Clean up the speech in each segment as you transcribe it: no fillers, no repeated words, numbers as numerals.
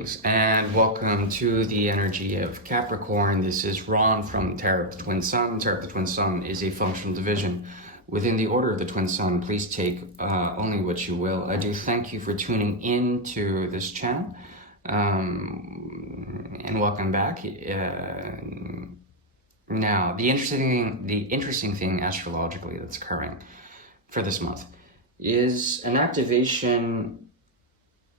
Greetings and welcome to the energy of Capricorn. This is Ron from Tarot of the Twin Sun. Tarot of the Twin Sun is a functional division within the Order of the Twin Sun. Please take only what you will. I do thank you for tuning in to this channel and welcome back. Now, the interesting thing astrologically that's occurring for this month is an activation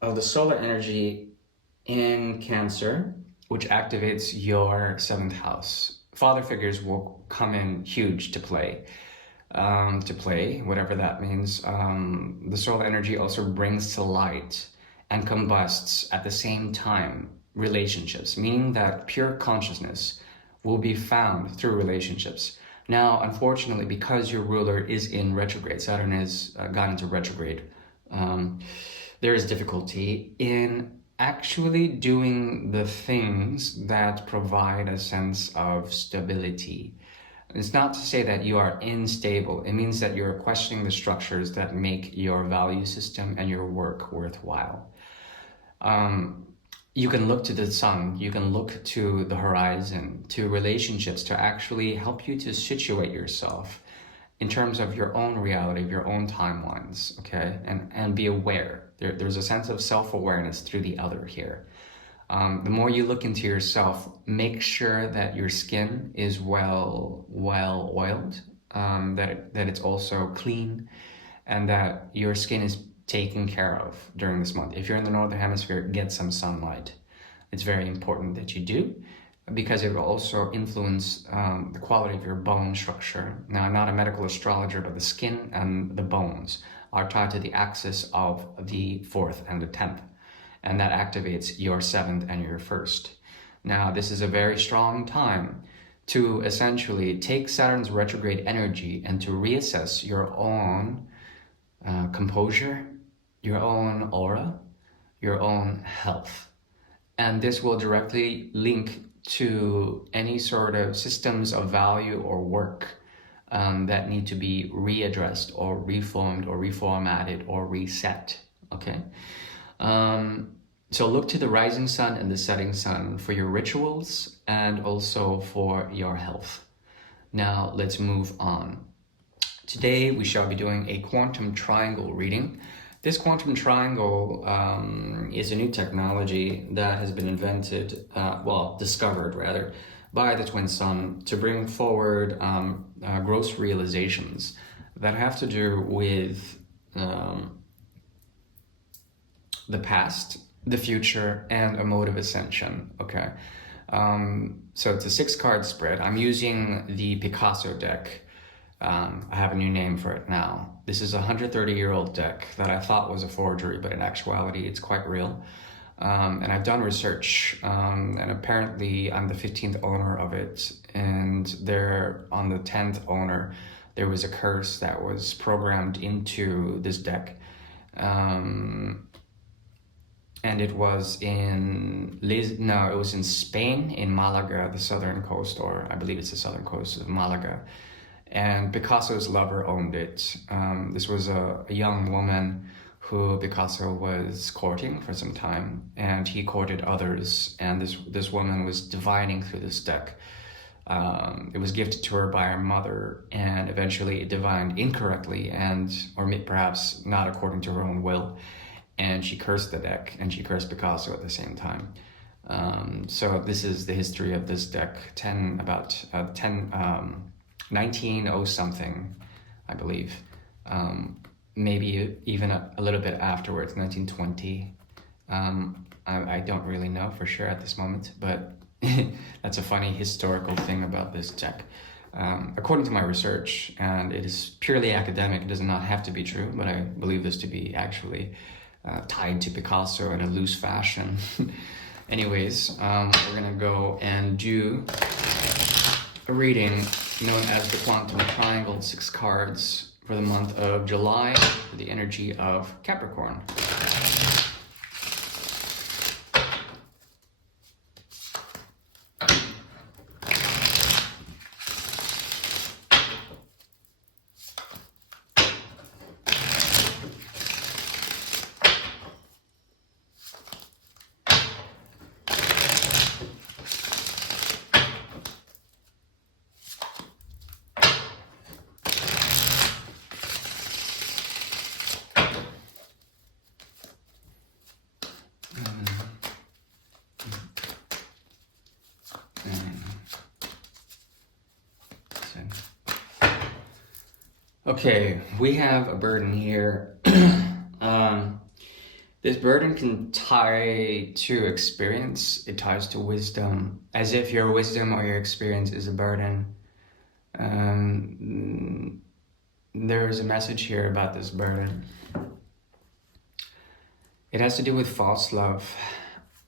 of the solar energy in Cancer, which activates your 7th house. Father figures will come in huge to play, whatever that means. The solar energy also brings to light and combusts at the same time relationships, meaning that pure consciousness will be found through relationships. Now, unfortunately, because your ruler is in retrograde, Saturn has gone into retrograde, there is difficulty in actually doing the things that provide a sense of stability. It's not to say that you are unstable. It means that you're questioning the structures that make your value system and your work worthwhile. You can look to the sun, you can look to the horizon, to relationships to actually help you to situate yourself in terms of your own reality, of your own timelines, okay? And be aware. There's a sense of self-awareness through the other here. The more you look into yourself, make sure that your skin is well oiled, that it's also clean, and that your skin is taken care of during this month. If you're in the Northern Hemisphere, get some sunlight. It's very important that you do, because it will also influence the quality of your bone structure. Now, I'm not a medical astrologer, but the skin and the bones are tied to the axis of the 4th and the 10th, and that activates your 7th and your 1st. Now, this is a very strong time to essentially take Saturn's retrograde energy and to reassess your own composure, your own aura, your own health. And this will directly link to any sort of systems of value or work that need to be readdressed or reformed or reformatted or reset, okay? So look to the rising sun and the setting sun for your rituals and also for your health. Now let's move on. Today we shall be doing a quantum triangle reading. This quantum triangle is a new technology that has been invented, discovered rather, by the Twin Sun to bring forward gross realizations that have to do with the past, the future, and a mode of ascension, okay? So it's a 6-card spread. I'm using the Picasso deck. I have a new name for it now. This is a 130-year-old deck that I thought was a forgery, but in actuality, it's quite real. And I've done research, and apparently I'm the 15th owner of it. And there, on the 10th owner, there was a curse that was programmed into this deck. And it was in it was in Spain, in Malaga, the southern coast, or I believe it's the southern coast of Malaga. And Picasso's lover owned it. This was a young woman who Picasso was courting for some time, and he courted others, and this woman was divining through this deck. It was gifted to her by her mother, and eventually it divined incorrectly, or perhaps not according to her own will, and she cursed the deck, and she cursed Picasso at the same time. So this is the history of this deck, 1900 something, I believe. Maybe even a little bit afterwards, 1920. I don't really know for sure at this moment, but that's a funny historical thing about this deck. According to my research, and it is purely academic, it does not have to be true, but I believe this to be actually tied to Picasso in a loose fashion. Anyways, we're gonna go and do a reading known as the Quantum Triangle, 6 cards for the month of July, for the energy of Capricorn. Okay, we have a burden here. um, this burden can tie to experience. It ties to wisdom, as if your wisdom or your experience is a burden. Um, there is a message here about this burden. It has to do with false love,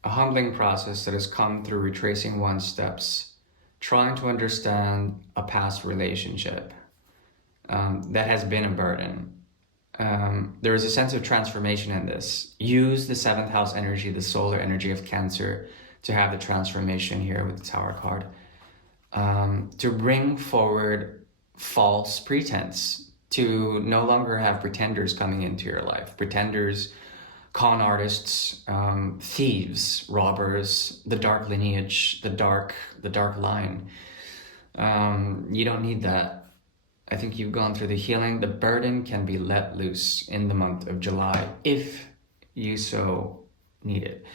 a humbling process that has come through retracing one's steps, trying to understand a past relationship that has been a burden. There is a sense of transformation in this. Use the seventh house energy, the solar energy of Cancer, to have the transformation here with the Tower card. To bring forward false pretense, to no longer have pretenders coming into your life. Pretenders, con artists, thieves, robbers, the dark lineage, the dark line. You don't need that. I think you've gone through the healing. The burden can be let loose in the month of July if you so need it.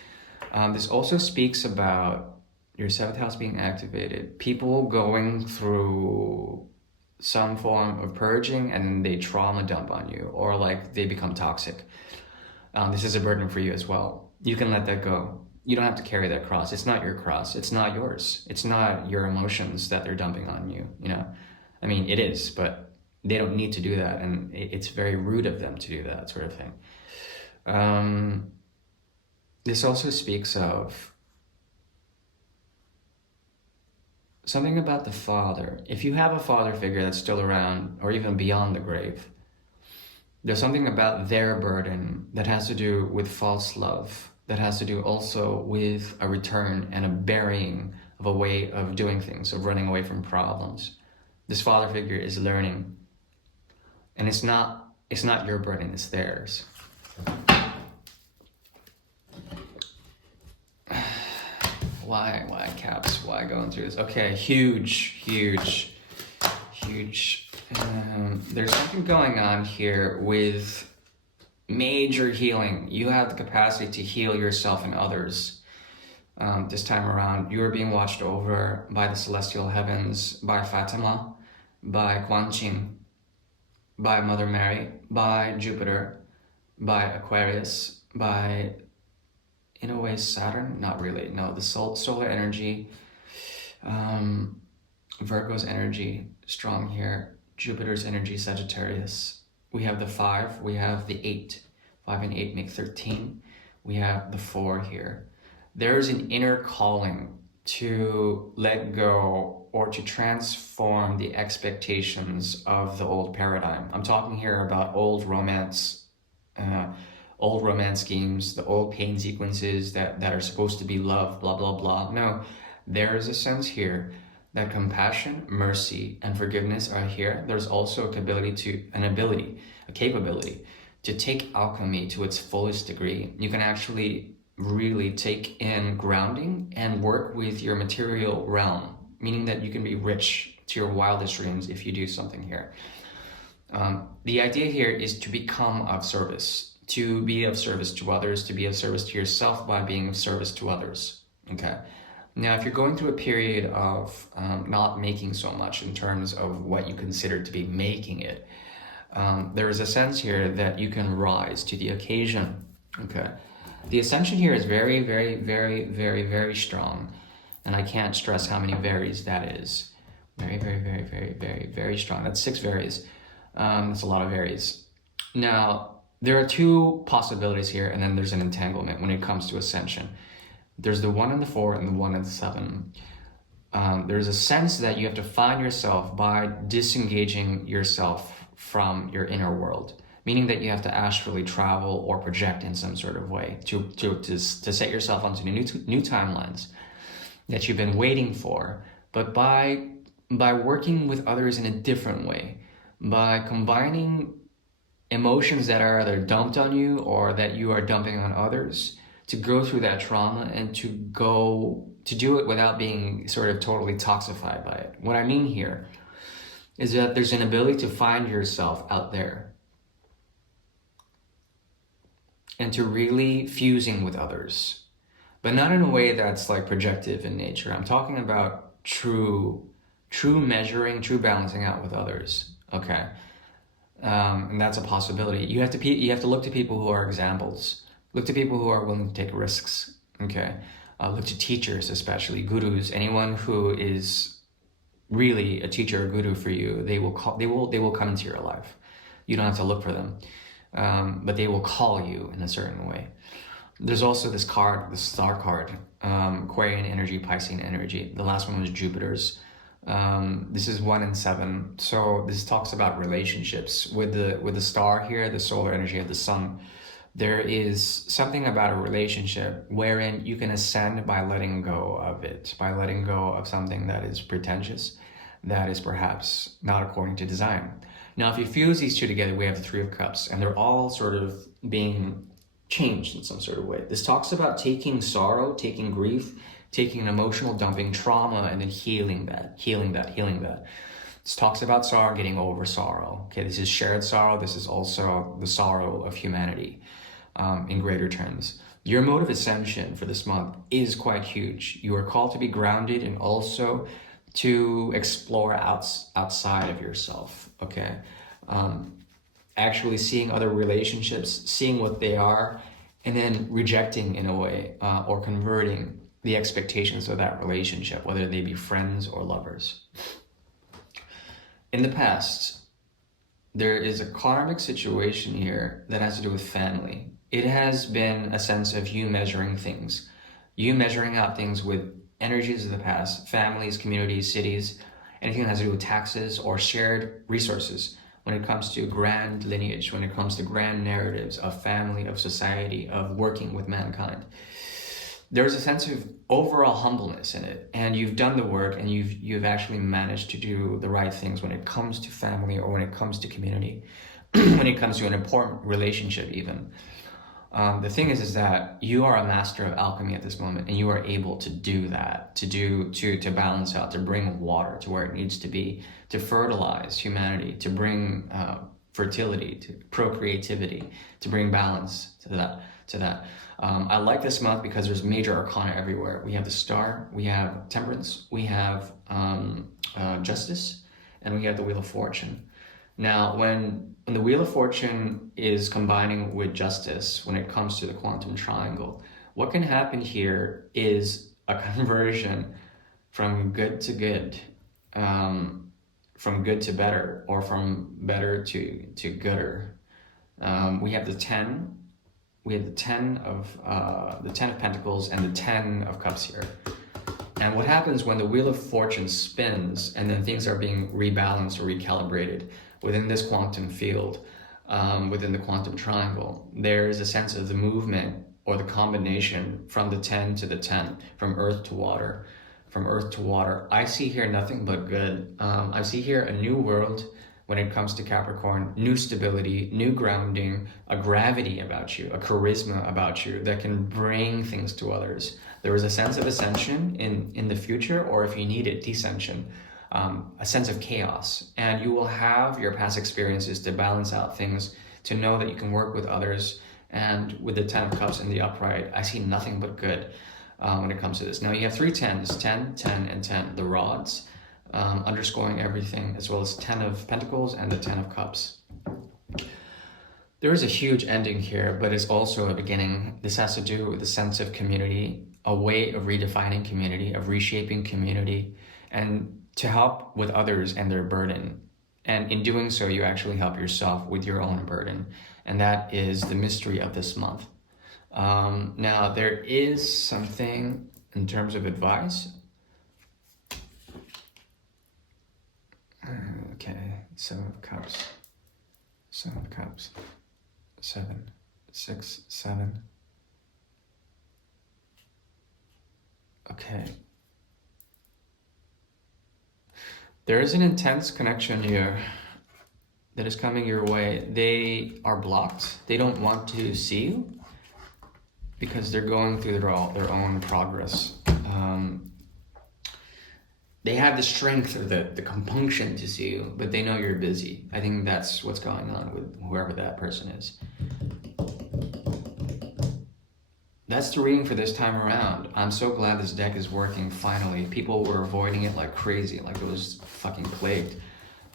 This also speaks about your seventh house being activated. People going through some form of purging and they trauma dump on you, or like they become toxic. This is a burden for you as well. You can let that go. You don't have to carry that cross. It's not your cross. It's not yours. It's not your emotions that they're dumping on you, you know? I mean, it is, but they don't need to do that, and it's very rude of them to do that sort of thing. This also speaks of something about the father. If you have a father figure that's still around, or even beyond the grave, there's something about their burden that has to do with false love, that has to do also with a return and a burying of a way of doing things, of running away from problems. This father figure is learning, and it's not your burden, it's theirs. Why caps? Why going through this? Okay, huge. There's something going on here with major healing. You have the capacity to heal yourself and others. This time around, you are being watched over by the celestial heavens, by Fatima, by Quan Qin, by Mother Mary, by Jupiter, by Aquarius, by, in a way, Saturn? Not really. No, the solar energy, Virgo's energy, strong here. Jupiter's energy, Sagittarius. We have the 5, we have the 8. 5 and 8 make 13. We have the 4 here. There is an inner calling to let go or to transform the expectations of the old paradigm. I'm talking here about old romance schemes, the old pain sequences that are supposed to be love, blah, blah, blah. No, there is a sense here that compassion, mercy, and forgiveness are here. There's also a capability to take alchemy to its fullest degree. You can actually really take in grounding and work with your material realm, meaning that you can be rich to your wildest dreams if you do something here. The idea here is to become of service, to be of service to others, to be of service to yourself by being of service to others, okay? Now, if you're going through a period of not making so much in terms of what you consider to be making it, there is a sense here that you can rise to the occasion, okay? The ascension here is very, very, very, very, very strong. And I can't stress how many varies that is. Very, very, very, very, very, very strong. That's 6 varies. That's a lot of varies. Now, there are 2 possibilities here, and then there's an entanglement when it comes to ascension. There's the 1 and the 4 and the 1 and the 7. There's a sense that you have to find yourself by disengaging yourself from your inner world, meaning that you have to astrally travel or project in some sort of way to set yourself onto new timelines that you've been waiting for, but by working with others in a different way, by combining emotions that are either dumped on you or that you are dumping on others, to go through that trauma and to do it without being sort of totally toxified by it. What I mean here is that there's an ability to find yourself out there and to really fusing with others, but not in a way that's like projective in nature. I'm talking about true measuring, true balancing out with others, okay? And that's a possibility. You have to look to people who are examples. Look to people who are willing to take risks. Okay, look to teachers, especially gurus. Anyone who is really a teacher or guru for you, they will come into your life. You don't have to look for them, but they will call you in a certain way. There's also this card, the star card, Aquarian energy, Piscean energy. The last one was Jupiter's. This is 1 in 7. So this talks about relationships. With the star here, the solar energy of the sun, there is something about a relationship wherein you can ascend by letting go of it, by letting go of something that is pretentious, that is perhaps not according to design. Now, if you fuse these two together, we have the Three of Cups, and they're all sort of being changed in some sort of way. This talks about taking sorrow, taking grief, taking an emotional dumping, trauma, and then healing that. This talks about sorrow, getting over sorrow. Okay, this is shared sorrow. This is also the sorrow of humanity in greater terms. Your mode of ascension for this month is quite huge. You are called to be grounded and also to explore outside of yourself, okay? Actually seeing other relationships, seeing what they are, and then rejecting in a way or converting the expectations of that relationship, whether they be friends or lovers. In the past, there is a karmic situation here that has to do with family. It has been a sense of you measuring things, you measuring out things with energies of the past, families, communities, cities, anything that has to do with taxes or shared resources. When it comes to grand lineage, when it comes to grand narratives of family, of society, of working with mankind, there's a sense of overall humbleness in it, and you've done the work, and you've actually managed to do the right things when it comes to family or when it comes to community, when it comes to an important relationship even. The thing is that you are a master of alchemy at this moment, and you are able to do that, to balance out, to bring water to where it needs to be, to fertilize humanity, to bring fertility, to procreativity, to bring balance to that. I like this month because there's major arcana everywhere. We have the star, we have temperance, we have justice, and we have the wheel of fortune. Now, when the Wheel of Fortune is combining with justice, when it comes to the quantum triangle, what can happen here is a conversion from good to good, from good to better, or from better to gooder. We have the 10. We have the 10 of Pentacles and the 10 of Cups here. And what happens when the Wheel of Fortune spins and then things are being rebalanced or recalibrated within this quantum field, within the quantum triangle, there is a sense of the movement or the combination from the 10 to the 10, from earth to water, from earth to water. I see here nothing but good. I see here a new world when it comes to Capricorn, new stability, new grounding, a gravity about you, a charisma about you that can bring things to others. There is a sense of ascension in the future, or if you need it, descension. A sense of chaos, and you will have your past experiences to balance out things, to know that you can work with others. And with the 10 of Cups in the upright, I see nothing but good when it comes to this. Now you have 3 10s, 10, 10, and 10, the rods, underscoring everything, as well as 10 of Pentacles and the 10 of Cups. There is a huge ending here, but it's also a beginning. This has to do with a sense of community, a way of redefining community, of reshaping community, and to help with others and their burden. And in doing so, you actually help yourself with your own burden. And that is the mystery of this month. Now, there is something in terms of advice. Okay, 7 of Cups, 7 of Cups, 7, 6, 7. Okay. There is an intense connection here that is coming your way. They are blocked. They don't want to see you because they're going through their own progress. They have the strength or the compunction to see you, but they know you're busy. I think that's what's going on with whoever that person is. That's the reading for this time around. I'm so glad this deck is working finally. People were avoiding it like crazy, like it was fucking plagued.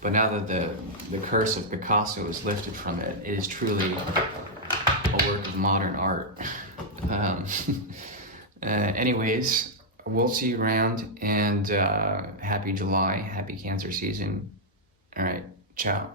But now that the curse of Picasso is lifted from it, it is truly a work of modern art. Anyways, we'll see you around, and happy July, happy Cancer season. All right, ciao.